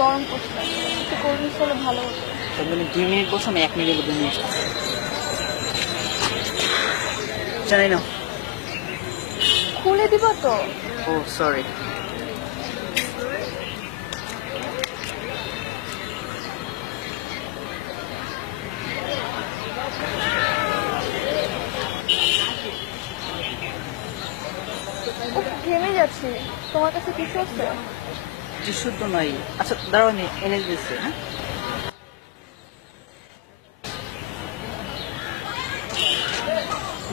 গরম পড়ছে, একটু কোল্ড ড্রিঙ্কস হলে ভালো হতো। তুমি 2 মিনিট বসো, আমি 1 মিনিটের মধ্যে নিয়ে আসছি। জানি না। খুলে দিবা তো? ও সরি। ঘেমে যাচ্ছি, তোমার কাছে কিছু আছে? টিস্যু তো নাই। আচ্ছা দাঁড়াও, আমি এনে দিচ্ছি। হ্যাঁ,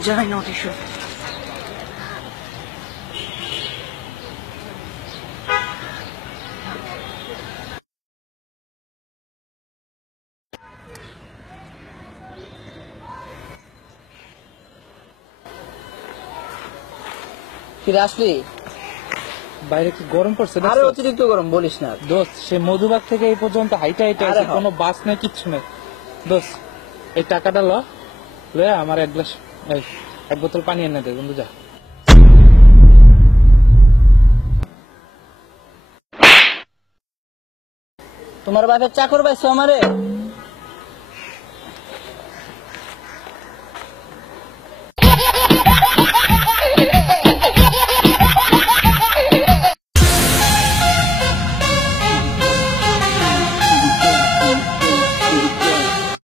জানি না টিস্যু। ফিরে আসলি? বাইরে কি গরম পড়ছে? আরো অতিরিক্ত গরম বলিস না দোস্ত, সে মধুবাগ থেকে এই পর্যন্ত হাইটা হাইটা আছে, কোনো বাস নেই, কিচ্ছু নেই। দোস্ত, এই টাকাটা লয়া আমার এক গ্লাস, এক বোতল পানি এনে দে বন্ধু, যা। তোমার বাপের চাকর পাইছো আমারে?